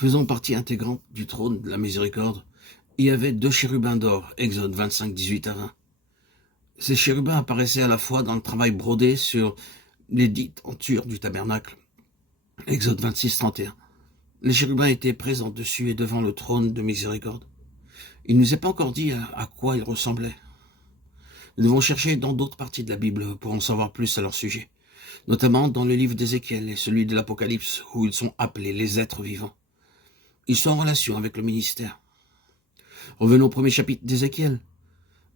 faisant partie intégrante du trône de la miséricorde, il y avait 2 chérubins d'or, Exode 25, 18 à 20. Ces chérubins apparaissaient à la fois dans le travail brodé sur les 10 tentures du tabernacle, Exode 26, 31. Les chérubins étaient présents dessus et devant le trône de miséricorde. Il ne nous est pas encore dit à quoi ils ressemblaient. Nous devons chercher dans d'autres parties de la Bible pour en savoir plus à leur sujet, notamment dans le livre d'Ézéchiel et celui de l'Apocalypse, où ils sont appelés les êtres vivants. Ils sont en relation avec le ministère. Revenons au premier chapitre d'Ézéchiel.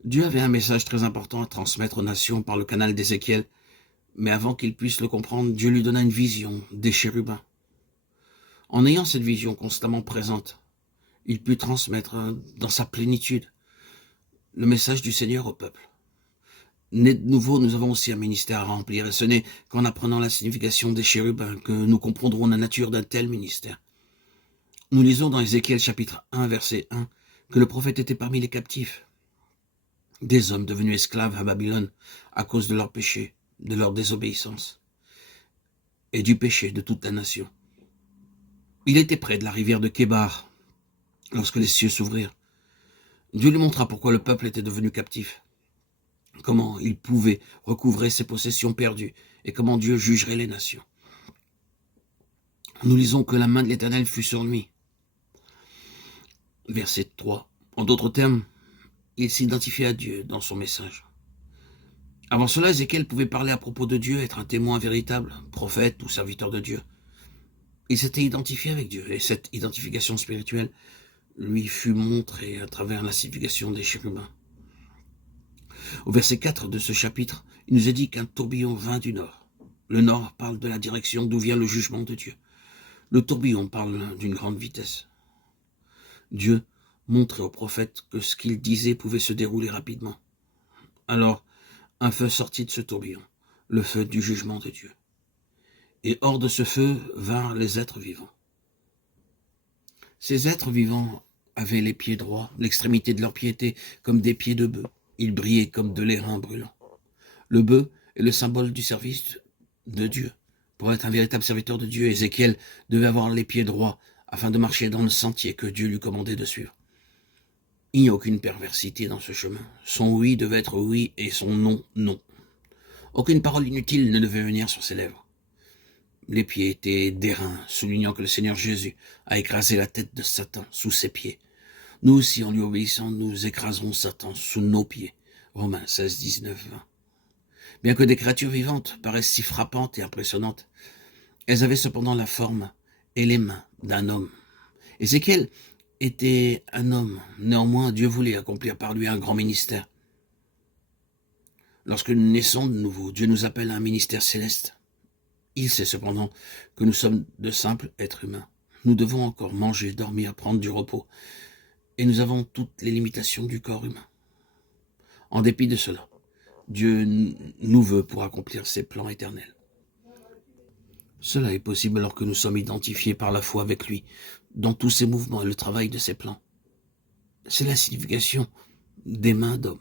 Dieu avait un message très important à transmettre aux nations par le canal d'Ézéchiel, mais avant qu'il puisse le comprendre, Dieu lui donna une vision des chérubins. En ayant cette vision constamment présente, il put transmettre dans sa plénitude le message du Seigneur au peuple. Nés de nouveau, nous avons aussi un ministère à remplir, et ce n'est qu'en apprenant la signification des chérubins que nous comprendrons la nature d'un tel ministère. Nous lisons dans Ézéchiel chapitre 1, verset 1, que le prophète était parmi les captifs, des hommes devenus esclaves à Babylone à cause de leur péché, de leur désobéissance et du péché de toute la nation. Il était près de la rivière de Kébar lorsque les cieux s'ouvrirent. Dieu lui montra pourquoi le peuple était devenu captif, comment il pouvait recouvrer ses possessions perdues et comment Dieu jugerait les nations. Nous lisons que la main de l'Éternel fut sur lui. Verset 3. En d'autres termes, il s'identifiait à Dieu dans son message. Avant cela, Ézéchiel pouvait parler à propos de Dieu, être un témoin véritable, prophète ou serviteur de Dieu. Il s'était identifié avec Dieu, et cette identification spirituelle lui fut montrée à travers la signification des chérubins. Au verset 4 de ce chapitre, il nous est dit qu'un tourbillon vint du nord. Le nord parle de la direction d'où vient le jugement de Dieu. Le tourbillon parle d'une grande vitesse. Dieu montrait au prophète que ce qu'il disait pouvait se dérouler rapidement. Alors, un feu sortit de ce tourbillon, le feu du jugement de Dieu. Et hors de ce feu vinrent les êtres vivants. Ces êtres vivants avaient les pieds droits, l'extrémité de leurs pieds était comme des pieds de bœuf. Ils brillaient comme de l'airain brûlant. Le bœuf est le symbole du service de Dieu. Pour être un véritable serviteur de Dieu, Ézéchiel devait avoir les pieds droits afin de marcher dans le sentier que Dieu lui commandait de suivre. Il n'y a aucune perversité dans ce chemin. Son oui devait être oui et son non, non. Aucune parole inutile ne devait venir sur ses lèvres. Les pieds étaient d'airain, soulignant que le Seigneur Jésus a écrasé la tête de Satan sous ses pieds. Nous aussi, en lui obéissant, nous écraserons Satan sous nos pieds. Romains 16, 19, 20. Bien que des créatures vivantes paraissent si frappantes et impressionnantes, elles avaient cependant la forme et les mains d'un homme. Ézéchiel était un homme. Néanmoins, Dieu voulait accomplir par lui un grand ministère. Lorsque nous naissons de nouveau, Dieu nous appelle à un ministère céleste. Il sait cependant que nous sommes de simples êtres humains. Nous devons encore manger, dormir, prendre du repos. Et nous avons toutes les limitations du corps humain. En dépit de cela, Dieu nous veut pour accomplir ses plans éternels. Cela est possible alors que nous sommes identifiés par la foi avec lui, dans tous ses mouvements et le travail de ses plans. C'est la signification des mains d'homme.